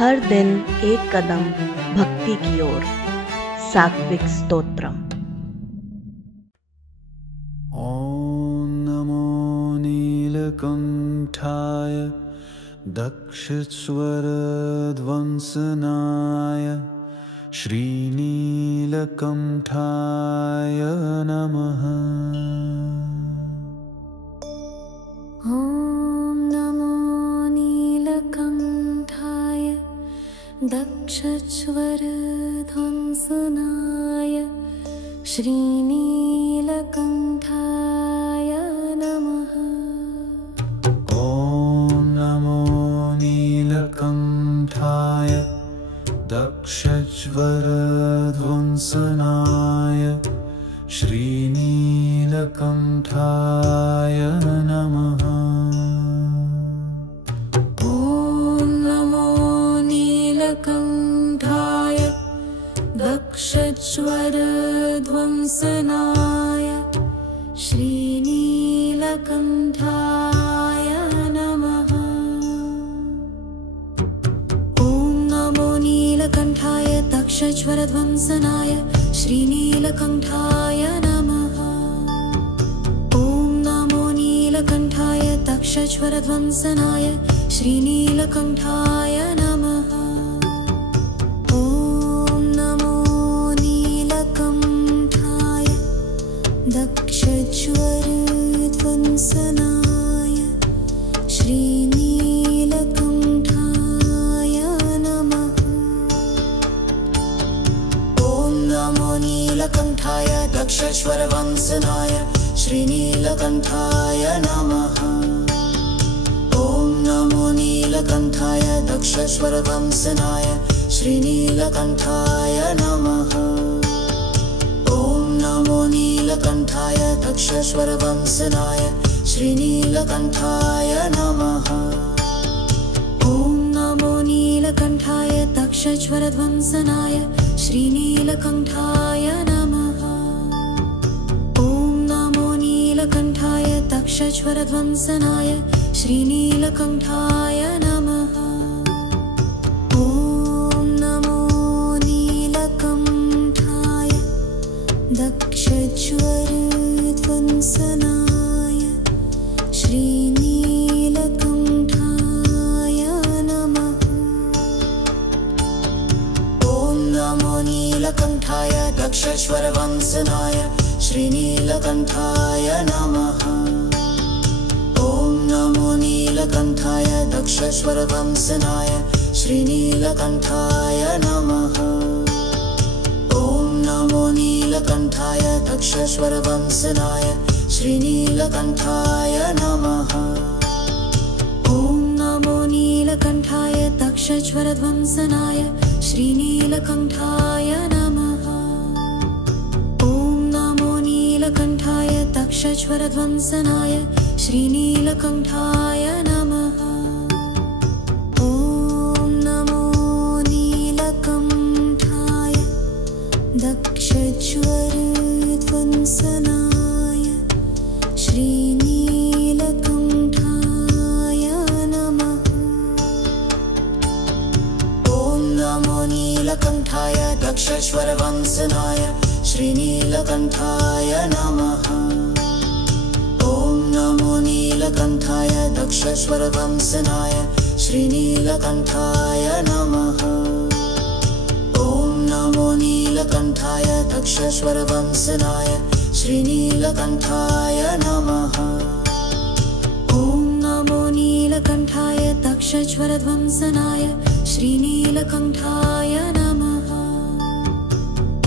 हर दिन एक कदम भक्ति की ओर। सात्विक स्तोत्रम। ॐ नमो नीलकण्ठाय दक्षस्वरध्वंसनाय श्रीनीलकण्ठाय नमः। ॐ नमो नीलकण्ठाय दक्षस्वरध्वंसनाय श्रीनीलकण्ठाय नमः। ॐ नमो नीलकण्ठाय दक्षस्वरध्वंसनाय श्रीनीलकण्ठाय नमः। ॐ नमो नीलकण्ठाय दक्षस्वरध्वंसनाय श्रीनीलकण्ठाय नमः। ॐ नमो नीलकण्ठाय दक्षस्वरध्वंसनाय श्रीनीलकण्ठाय नमः। ॐ नमो नीलकण्ठाय दक्षस्वरध्वंसनाय श्रीनीलकण्ठाय नमः। ॐ नमो नीलकण्ठाय दक्षस्वरध्वंसनाय श्रीनीलकण्ठाय नमः। ॐ नमो नीलकण्ठाय दक्षस्वरध्वंसनाय श्रीनीलकण्ठाय नमः। ॐ नमो नीलकण्ठाय दक्षस्वरध्वंसनाय श्रीनीलकण्ठाय नमः। ॐ नमो नीलकण्ठाय दक्षस्वरध्वंसनाय श्रीनीलकण्ठाय नमः। ॐ नमो नीलकण्ठाय दक्षस्वरध्वंसनाय श्रीनीलकण्ठाय नमः। ॐ नमो नीलकण्ठाय दक्षस्वरध्वंसनाय श्रीनीलकण्ठाय नमः। ॐ नमो नीलकण्ठाय दक्षस्वरध्वंसनाय श्रीनीलकण्ठाय नमः। ॐ नमो नीलकण्ठाय दक्षस्वरध्वंसनाय श्रीनीलकण्ठाय नमः। ॐ नमो नीलकण्ठाय दक्षस्वरध्वंसनाय श्रीनीलकण्ठाय नमः। ॐ नमो नीलकण्ठाय दक्षस्वरध्वंसनाय श्रीनीलकण्ठाय नमः। ॐ नमो नीलकण्ठाय दक्षस्वरध्वंसनाय श्रीनीलकण्ठाय नमः। ॐ नमो नीलकण्ठाय दक्षस्वरध्वंसनाय श्रीनीलकण्ठाय नमः। ॐ नमो नीलकण्ठाय दक्षस्वरध्वंसनाय श्रीनीलकण्ठाय नमः। ॐ नमो नीलकण्ठाय दक्षस्वरध्वंसनाय श्रीनीलकण्ठाय नमः। ॐ नमो नीलकण्ठाय दक्षस्वरध्वंसनाय श्रीनीलकण्ठाय नमः। ॐ नमो नीलकण्ठाय दक्षस्वरध्वंसनाय श्रीनीलकण्ठाय नमः। ॐ नमो नीलकण्ठाय दक्षस्वरध्वंसनाय श्रीनीलकण्ठाय नमः।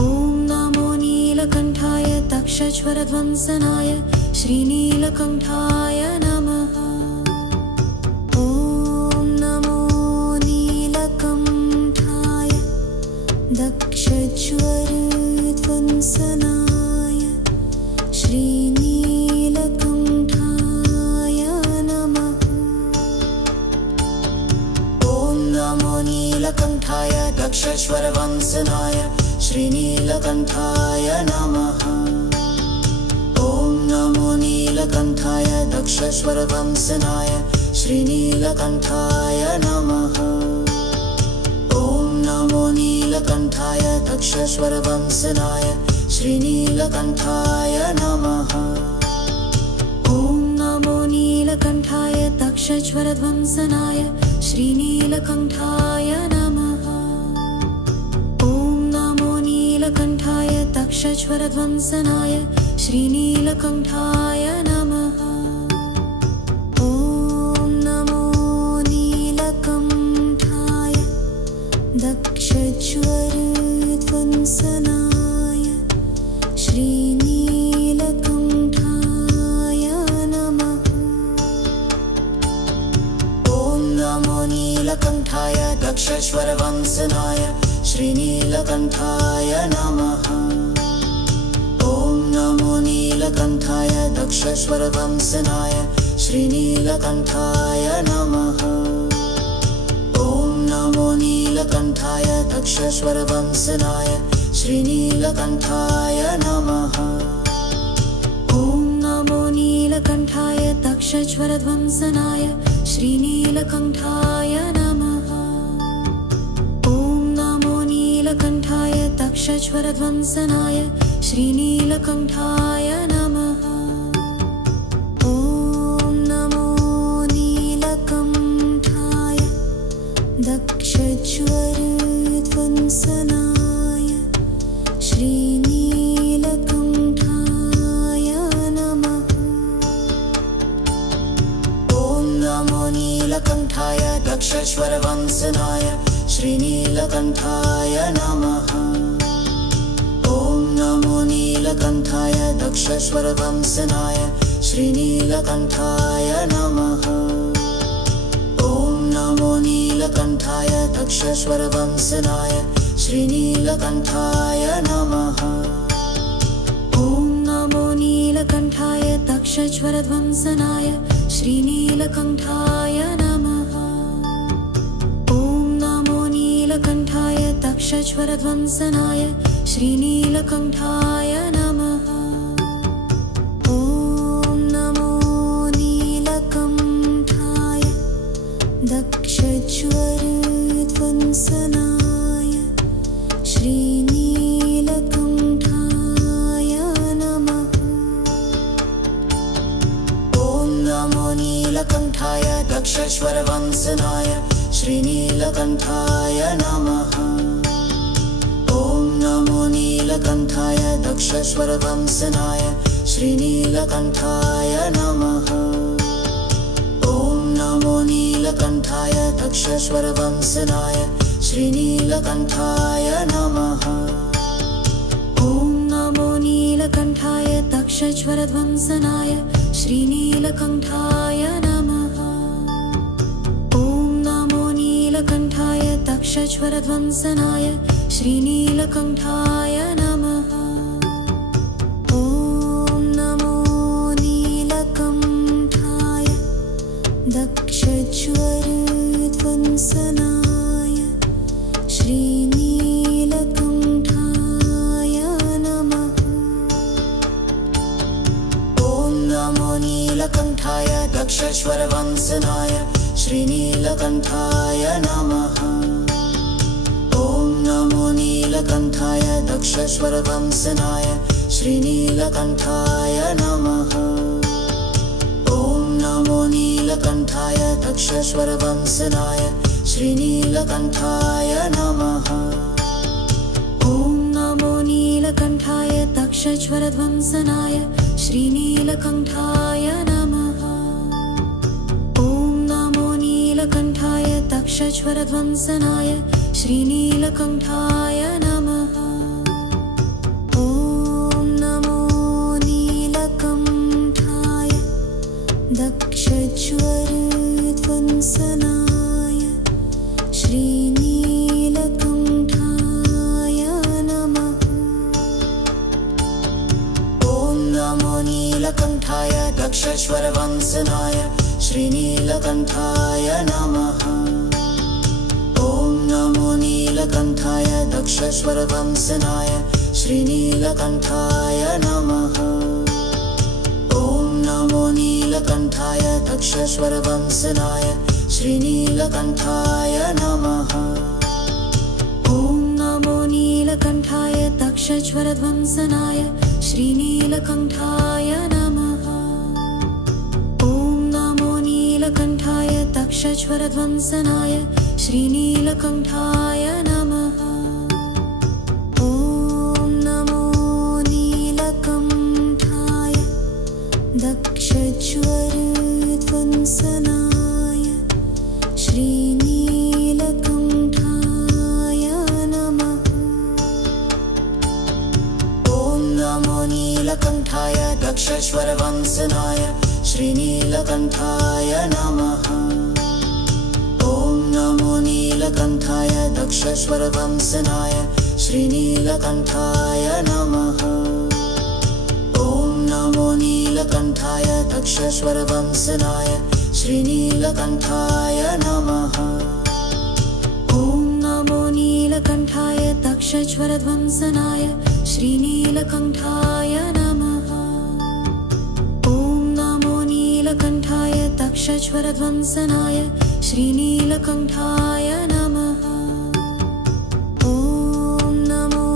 ॐ नमो नीलकण्ठाय दक्षस्वरध्वंसनाय श्रीनीलकण्ठाय नमः। ॐ नमो नीलकण्ठाय दक्षस्वरध्वंसनाय श्रीनीलकण्ठाय नमः। ॐ नमो नीलकण्ठाय दक्षस्वरध्वंसनाय श्रीनीलकण्ठाय नमः। ॐ नमो नीलकण्ठाय दक्षस्वरध्वंसनाय श्रीनीलकण्ठाय नमः। ॐ दक्षस्वरवंशनाय श्रीनीलकण्ठाय नमः। ॐ नमो नीलकण्ठाय दक्षस्वरवंशनाय श्रीनीलकण्ठाय नमः। ॐ नमो नीलकण्ठाय दक्षस्वरवंशनाय श्रीनीलकण्ठाय नमः। ॐ नमो नीलकण्ठाय दक्षस्वरवंशनाय श्रीनीलकण्ठाय नमः। ॐ नमो नीलकण्ठाय दक्षस्वरवंशनाय श्रीनीलकण्ठाय नमः। ॐ नमो नीलकण्ठाय दक्षस्वरवंशनाय श्रीनीलकण्ठाय नमः। ॐ नमो नीलकण्ठाय दक्षस्वरवंशनाय श्रीनीलकण्ठाय नमः। ॐ नमो नीलकण्ठाय दक्षस्वरवंशनाय श्रीनीलकण्ठाय नमः। ॐ नमो नीलकण्ठाय दक्षस्वरवंशनाय श्रीनीलकण्ठाय नमः। ॐ नमो नीलकण्ठाय दक्षस्वरवंशनाय श्रीनीलकण्ठाय नमः। ॐ नमो नीलकण्ठाय दक्षस्वरवंशनाय श्रीनीलकण्ठाय नमः। ॐ नमो नीलकण्ठाय दक्षस्वरवंशनाय श्रीनीलकण्ठाय नमः। ॐ नमो नीलकण्ठाय दक्षस्वरवंशनाय श्रीनीलकण्ठाय नमः। ॐ नमो नीलकण्ठाय दक्षस्वरवंशनाय श्रीनीलकण्ठाय नमः। ॐ नमो नीलकण्ठाय दक्षस्वरवंशनाय श्रीनीलकण्ठाय नमः। ॐ नमो नीलकण्ठाय दक्षस्वरवंशनाय श्रीनीलकण्ठाय नमः। ॐ नमो नीलकण्ठाय दक्षस्वरवंशनाय श्रीनीलकण्ठाय नमः। ॐ नमो नीलकण्ठाय दक्षस्वरवंशनाय श्रीनीलकण्ठाय नमः। ॐ नमो नीलकण्ठाय दक्षस्वरवंशनाय श्रीनीलकण्ठाय नमः। ॐ नमो नीलकण्ठाय दक्षस्वरवंशनाय श्रीनीलकण्ठाय नमः। ॐ नमो नीलकण्ठाय दक्षस्वरवंशनाय श्रीनीलकण्ठाय नमः। ॐ नमो नीलकण्ठाय दक्षस्वरवंशनाय श्रीनीलकण्ठाय नमः। ॐ नमो नीलकण्ठाय दक्षस्वरवंशनाय श्रीनीलकण्ठाय नमः। ॐ नमो नीलकण्ठाय दक्षस्वरवंशनाय श्रीनीलकण्ठाय नमः। ॐ नमो नीलकण्ठाय दक्षस्वरवंशनाय श्रीनीलकण्ठाय नमः। ॐ नमो नीलकण्ठाय दक्षस्वरवंशनाय श्रीनीलकण्ठाय नमः। ॐ नमो नीलकण्ठाय दक्षस्वरवंशनाय श्रीनीलकण्ठाय नमः। ॐ नमो नीलकण्ठाय दक्षस्वरवंशनाय श्रीनीलकण्ठाय नमः। ॐ नमो नीलकण्ठाय दक्षस्वरवंशनाय श्रीनीलकण्ठाय नमः। ॐ नमो नीलकण्ठाय दक्षस्वरवंशनाय श्रीनीलकण्ठाय नमः। ॐ नमो नीलकण्ठाय दक्षस्वरवंशनाय श्रीनीलकण्ठाय नमः। ॐ नमो नीलकण्ठाय दक्षज्वरध्वंसनाय श्रीनीलकण्ठाय नमः। ॐ नमो नीलकण्ठाय दक्षज्वरध्वंसनाय श्रीनीलकण्ठाय नमः। ॐ नमो नीलकण्ठाय दक्षज्वरध्वंसनाय श्रीनीलकण्ठाय नमः। ॐ नमो नीलकण्ठाय दक्षज्वरध्वंसनाय श्रीनीलकण्ठाय नमः। ॐ नमो नीलकण्ठाय दक्षज्वरध्वंसनाय श्रीनीलकण्ठाय नमः। ॐ नमो नीलकण्ठाय दक्षज्वरध्वंसनाय श्रीनीलकण्ठाय नमः। ॐ नमो नीलकण्ठाय दक्षज्वरध्वंसनाय श्रीनीलकण्ठाय नमः। ॐ नमो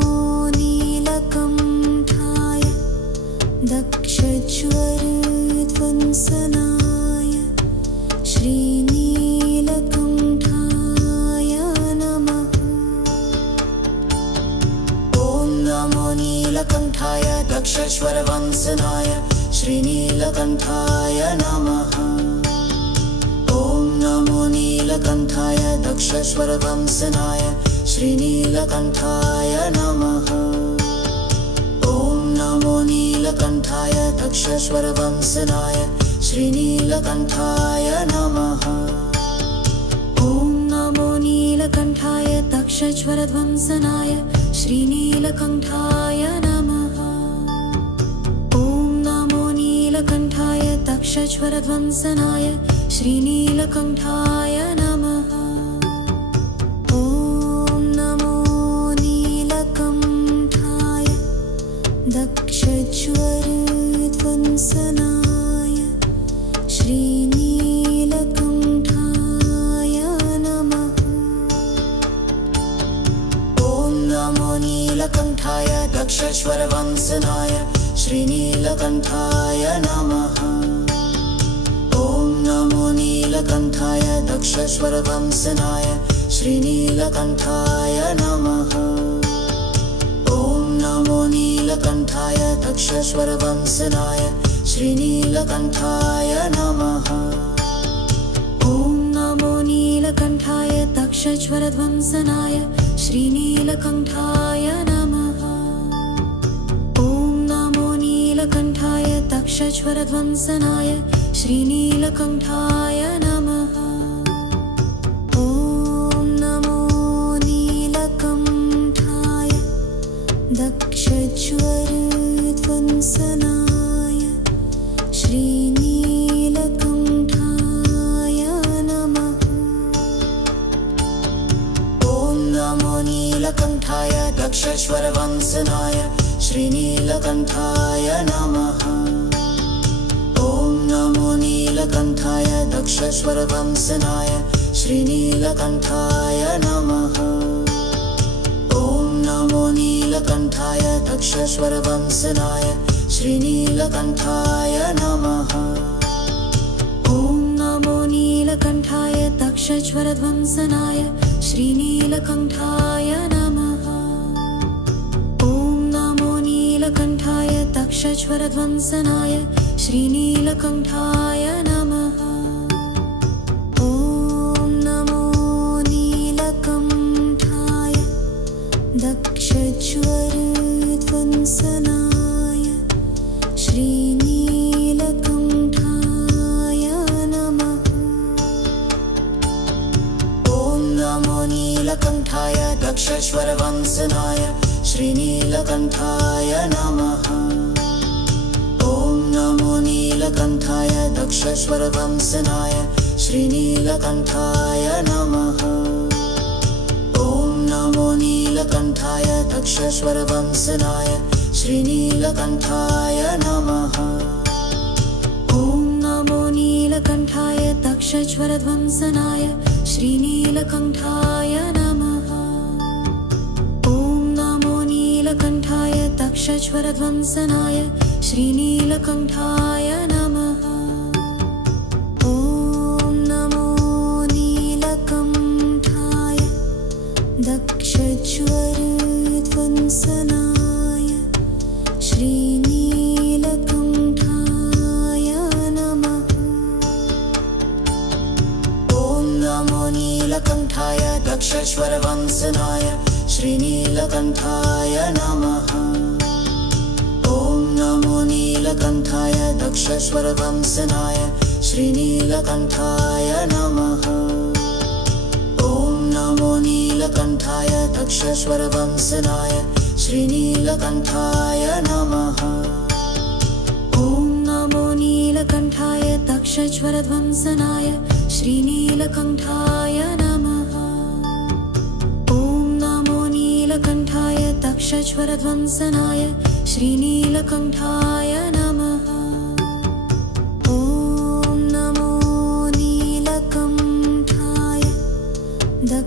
नीलकण्ठाय दक्षज्वरध्वंसनाय श्रीनीलकण्ठाय नमः। ॐ नमो नीलकण्ठाय दक्षज्वरध्वंसनाय श्रीनीलकण्ठाय नमः। ॐ नमो नीलकण्ठाय दक्षज्वरध्वंसनाय श्रीनीलकण्ठाय नमः। ॐ नमो नीलकण्ठाय दक्षज्वरध्वंसनाय श्रीनीलकण्ठाय नमः। ॐ नमो नीलकण्ठाय दक्षज्वरध्वंसनाय श्रीनीलकण्ठाय नमः। ॐ नमो नीलकण्ठाय दक्षज्वरध्वंसनाय श्रीनीलकण्ठाय नमः। ॐ नमो नीलकण्ठाय दक्षज्वरध्वंसनाय श्रीनीलकण्ठाय नमः। ॐ नमो नीलकण्ठाय दक्षज्वरध्वंसनाय श्रीनीलकण्ठाय नमः। ॐ नमो नीलकण्ठाय दक्षज्वरध्वंसनाय श्रीनीलकण्ठाय नमः। ॐ नमो नीलकण्ठाय दक्षज्वरध्वंसनाय श्रीनीलकण्ठाय नमः। ॐ नमो नीलकण्ठाय दक्षज्वरध्वंसनाय श्रीनीलकण्ठाय नमः। ॐ नमो नीलकण्ठाय दक्षज्वरध्वंसनाय श्रीनीलकण्ठाय नमः। ॐ नमो नीलकण्ठाय दक्षज्वरध्वंसनाय श्रीनीलकण्ठाय नमः। ॐ नमो नीलकण्ठाय दक्षज्वरध्वंसनाय श्रीनीलकण्ठाय नमः। ॐ नमो नीलकण्ठाय दक्षज्वरध्वंसनाय श्रीनीलकण्ठाय नमः। ॐ नमो नीलकण्ठाय दक्षज्वरध्वंसनाय श्रीनीलकण्ठाय नमः। ॐ नमो नीलकण्ठाय दक्षज्वरध्वंसनाय श्रीनीलकण्ठाय नमः। ॐ नमो नीलकण्ठाय दक्षज्वरध्वंसनाय श्रीनीलकण्ठाय नमः। ॐ नमो नीलकण्ठाय दक्षज्वरध्वंसनाय श्रीनीलकण्ठाय नमः। ॐ नमो नीलकण्ठाय दक्षज्वरध्वंसनाय श्रीनीलकण्ठाय नमः। ॐ नमो नीलकण्ठाय दक्षज्वरध्वंसनाय श्रीनीलकण्ठाय नमः। ॐ नमो नीलकण्ठाय दक्षज्वरध्वंसनाय श्रीनीलकण्ठाय नमः। ॐ नमो नीलकण्ठाय दक्षज्वरध्वंसनाय श्रीनीलकण्ठाय नमः। ॐ नमो नीलकण्ठाय दक्षज्वरध्वंसनाय श्रीनीलकण्ठाय नमः। ॐ नमो नीलकण्ठाय तक्षज्वरध्वंसनाय श्रीनीलकण्ठाय नमः। ॐ नमो नीलकण्ठाय दक्षज्वरध्वंसनाय श्रीनीलकण्ठाय नमः। ॐ नमो नीलकण्ठाय दक्षज्वरध्वंसनाय श्रीनीलकण्ठाय नमः। ॐ नमो नीलकण्ठाय दक्षज्वरध्वंसनाय श्रीनीलकण्ठाय नमः। ॐ नमो नीलकण्ठाय दक्षज्वरध्वंसनाय श्रीनीलकण्ठाय नमः। ॐ नमो नीलकण्ठाय दक्षज्वरध्वंसनाय श्रीनीलकण्ठाय नमः। ॐ नमो नीलकण्ठाय दक्षज्वरध्वंसनाय श्रीनीलकण्ठाय नमः। ॐ नमो नीलकण्ठाय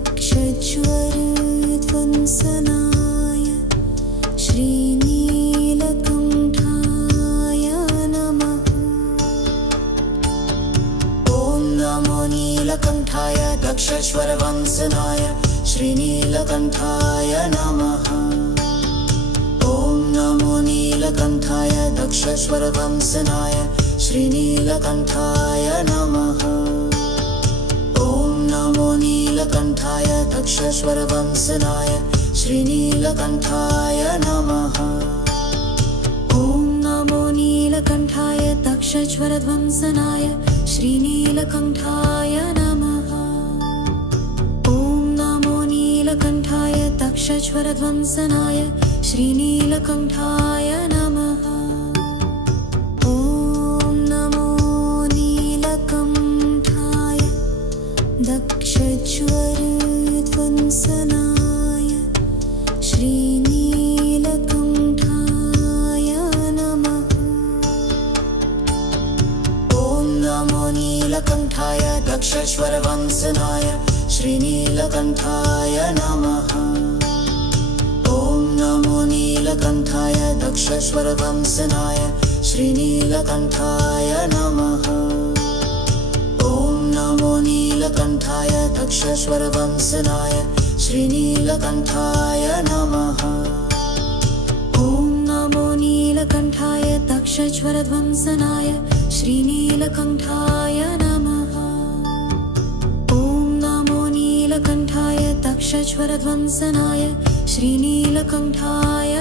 दक्षज्वरध्वंसनाय श्रीनीलकण्ठाय नमः। ॐ नमो नीलकण्ठाय दक्षज्वरध्वंसनाय श्रीनीलकण्ठाय नमः। ॐ नमो नीलकण्ठाय दक्षज्वरध्वंसनाय श्रीनीलकण्ठाय नमः। ॐ नमो नीलकण्ठाय दक्षज्वरध्वंसनाय श्रीनीलकण्ठाय नमः। ॐ नमो नीलकण्ठाय दक्षज्वरध्वंसनाय श्रीनीलकण्ठाय नमः। ॐ नमो नीलकण्ठाय दक्षज्वरध्वंसनाय श्रीनीलकण्ठाय नमः। ॐ नमो नीलकण्ठाय दक्षज्वरध्वंसनाय श्रीनीलकण्ठाय नमः। ॐ नमो नीलकण्ठाय दक्षज्वरध्वंसनाय श्रीनीलकण्ठाय नमः। ॐ नमो नीलकण्ठाय दक्षज्वरध्वंसनाय श्रीनीलकण्ठाय नमः। ॐ नमो नीलकण्ठाय दक्षज्वरध्वंसनाय श्रीनीलकण्ठाय नमः। ॐ नमो नीलकण्ठाय दक्षज्वरध्वंसनाय श्रीनीलकण्ठाय नमः। ॐ नमो नीलकण्ठाय दक्षज्वरध्वंसनाय श्रीनीलकण्ठाय